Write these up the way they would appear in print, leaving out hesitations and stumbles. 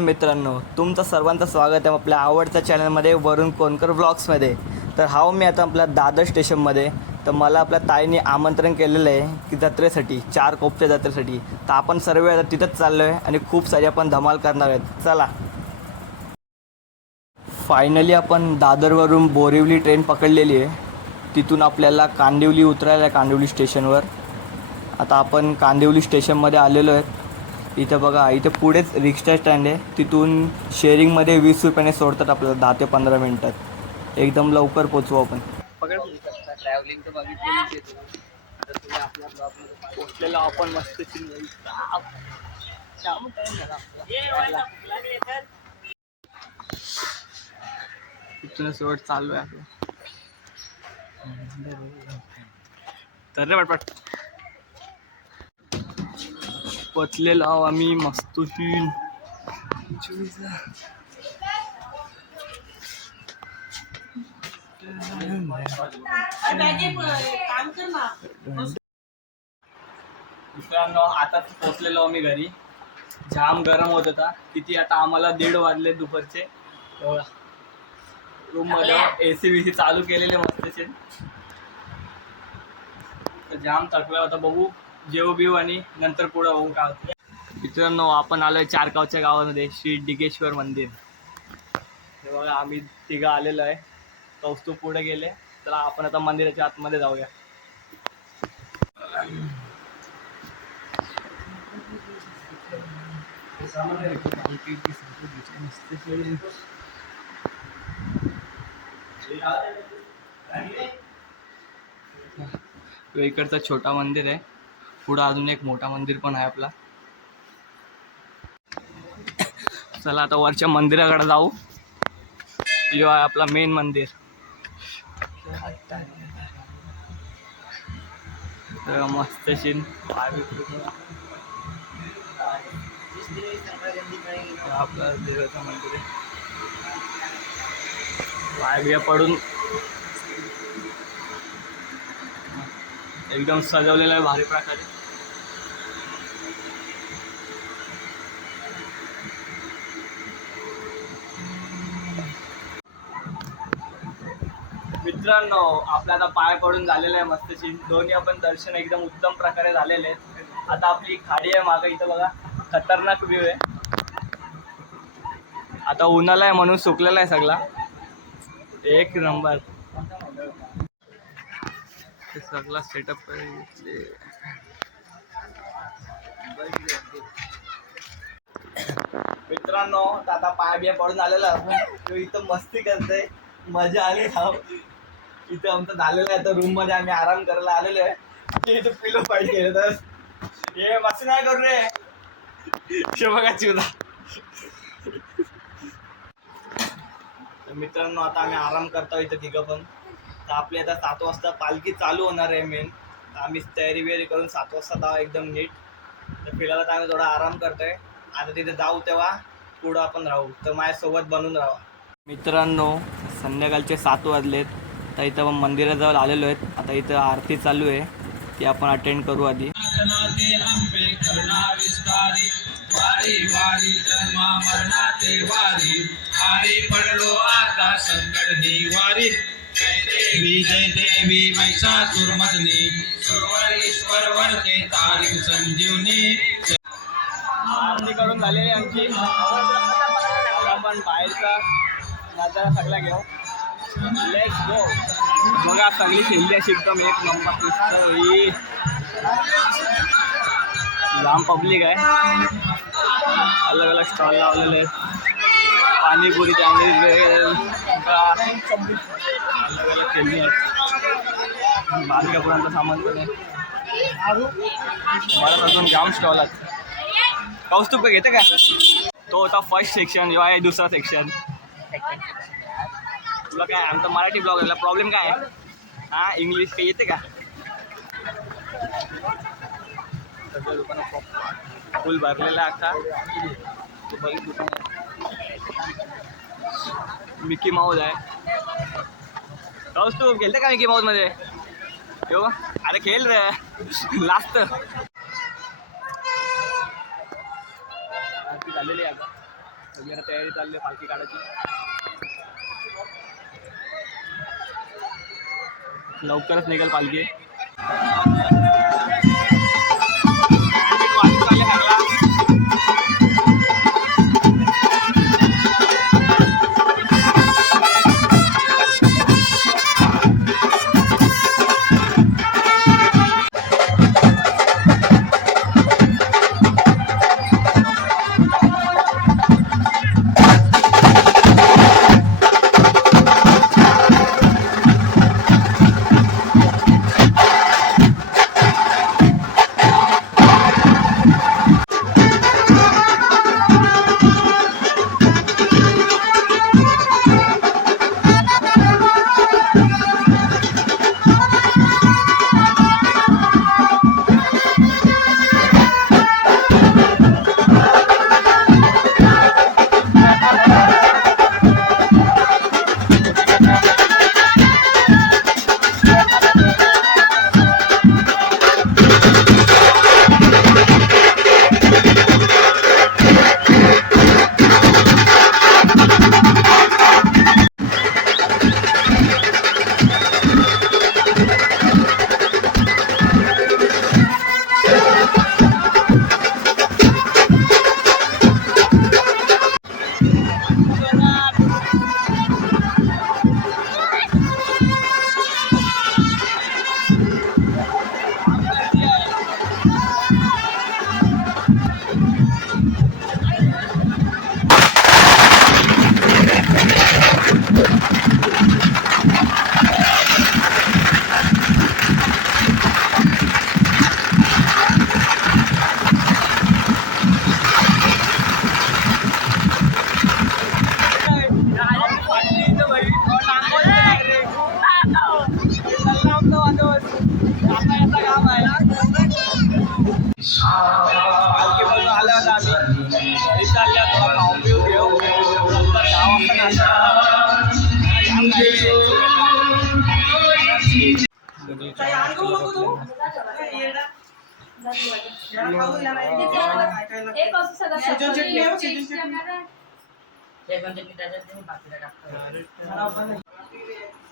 मित्रांनो, तुमचं सर्वांचं स्वागत आहे आपल्या आवडत्या चॅनलमध्ये वरुण कोणकर ब्लॉग्समध्ये. तर मी आता आपल्या दादर स्टेशनमध्ये. तर मला आपल्या ताईने आमंत्रण केलेलं आहे की जत्रेसाठी, 4 कोपच्या जत्रेसाठी. तर आपण सर्व आता तिथंच चाललो आहे आणि खूप सारी आपण धमाल करणार आहेत. चला. फायनली आपण दादरवरून बोरिवली ट्रेन पकडलेली आहे. तिथून आपल्याला कांदिवली उतरायला आहे, कांदिवली स्टेशनवर. आता आपण कांदिवली स्टेशनमध्ये आलेलो आहेत. इथं बघा, इथे पुढेच रिक्षा स्टँड आहे. तिथून शेअरिंगमध्ये 20 रुपयाने सोडतात आपल्याला 10 ते 15 मिनटात. एकदम लवकर पोचू आपण. ट्रॅव्हलिंग तर बघितलेली आता तुम्ही आपल्या ब्लॉगमध्ये पोचलेलो आपण मस्त इथून शेवट चालू आहे आपलं. तर रे पटपट पोचलेलो आहो आम्ही मस्त तीन. मित्रांनो, आताच पोचलेलो आम्ही घरी. जाम गरम होत होता. किती आता आम्हाला 1:30 वाजले दुपारचे. रूम मध्ये AC बीसी चालू केलेले मस्तचे. जाम थकला होता. बघू जेव बिव आणि नंतर पुढं होऊ काय होतं. मित्रांनो, आपण आलोय चारगावच्या गावामध्ये, श्री डिगेश्वर मंदिर. हे बघा, आम्ही तिघं आलेलो आहे. कौस्तुभ पुढे गेले. तर आपण आता मंदिराच्या आतमध्ये जाऊया. इकडचा छोटा मंदिर आहे. पुढं अजून एक मोठा मंदिर पण आहे आपला. चला आता वरच्या मंदिराकडे जाऊ. यो आहे आपला मेन मंदिर. मस्त सीन. आपला देवाचं मंदिर आहे. पाय बिया पडून एकदम सजवलेलं आहे भारी प्रकारे. मित्रांनो, आपल्या आता पाय पडून झालेलं आहे मस्तशी. दोन्ही आपण दर्शन एकदम उत्तम प्रकारे झालेले आहेत. आता आपली खाडी आहे मागं, इथं बघा खतरनाक व्ह्यू आहे. आता उन्हाळा आहे म्हणून सुकलेला आहे सगळा. एक नंबर सगळा सेटअप करायचे. मित्रांनो, आता पाय बिया पडून आलेला आहे. इथं मस्ती करते, मजा आली. इथं आमचं झालेलं आहे. तर रूम मध्ये आम्ही आराम करायला आलेलो आहे. इथं पिलो पाहिजे तर हे मस्ती नाही करू रे. बघा चिवदा. मित्रांनो, आता आम्ही आराम करतो इथं तिघं पण. तर आपली आता 7 वाजता पालखी चालू होणार आहे मेन. तर आम्ही तयारी बियारी करून 7 वाजता जाऊ एकदम नीट. तर फिरायला तर आम्ही थोडा आराम करतोय. आता तिथे जाऊ तेव्हा पुढं आपण राहू. तर माझ्यासोबत बनून राहा. मित्रांनो, संध्याकाळचे 7 वाजलेत. तर इथं मंदिराजवळ आलेलो आहेत. आता इथं आरती चालू आहे, ती आपण अटेंड करू आधी. वारी वारी जन्मा मरणाचे वारी, वारी पडलो आता संकट वारी. जय देवी महिषासुरमर्दिनी, सुरवरीश्वर वरते तारिक संजीवनी. आरती करून झालेली आमची. आपण बाहेरचा नजारा सगळा घेऊ. Let's go. बघा सगळी खेळली अशी एकदम एक नंबर दिसतं. जाम पब्लिक आहे. अलग अलग स्टॉल लावलेले आहेत. पाणीपुरी चायनीज अलग अलग खेळणी आहेत. बालकापुरांचं सामान पण आहे. मला अजून जाम स्टॉल आहेत. कौस्तुभ का घेते काय? तो होता फर्स्ट सेक्शन. जो आहे दुसरा सेक्शन. तुला काय आमचा मराठी ब्लॉग आहे, प्रॉब्लेम काय आहे? हां, इंग्लिश काही येते का? सगळं दुकान फुल भरलेला अख्खा. मिकी माऊस आहे. राऊस तू खेळते का मिकी माऊस मध्ये? यो अरे खेळ रे लास्ट झालेली आहे आता. सगळी तयारी चालली आहे पालखी काढायची. लवकरच निघेल पालखी.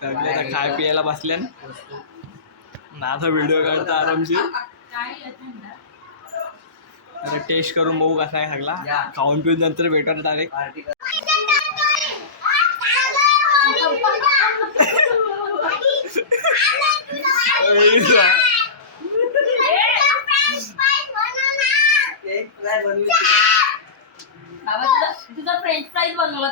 सगळे खाय पियाला बसल्या माझा व्हिडिओ काढता आरामशीर. टेस्ट करून बघू कसा आहे सगळा. खाऊन पिऊन नंतर भेटणार डायरेक्ट. तुझा फ्रेंच फ्राईज बनवला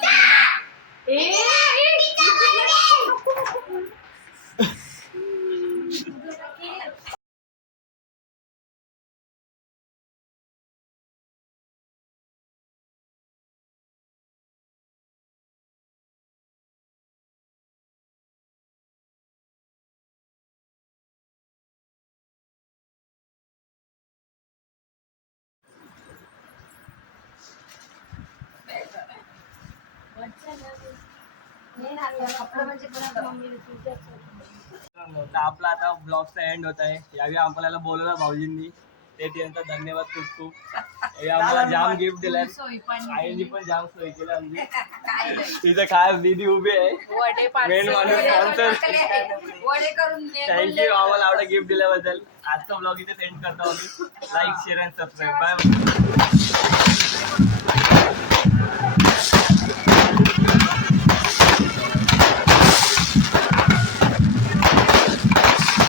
आपला आता ब्लॉगचा एंड होत आहे. यावेळी आपल्याला बोलवलं भाऊजींनी, ते त्यांचा धन्यवाद खूप खूप. आम्हाला जाम गिफ्ट दिलाय. आईनी पण जाम सोय केली आमची. तिथं काय दीदी उभी आहे मेन माणूस. थँक्यू आम्हाला आवडा गिफ्ट दिल्याबद्दल. आजचा ब्लॉग इथे सेंड करतो आम्ही. Like share and subscribe. Bye.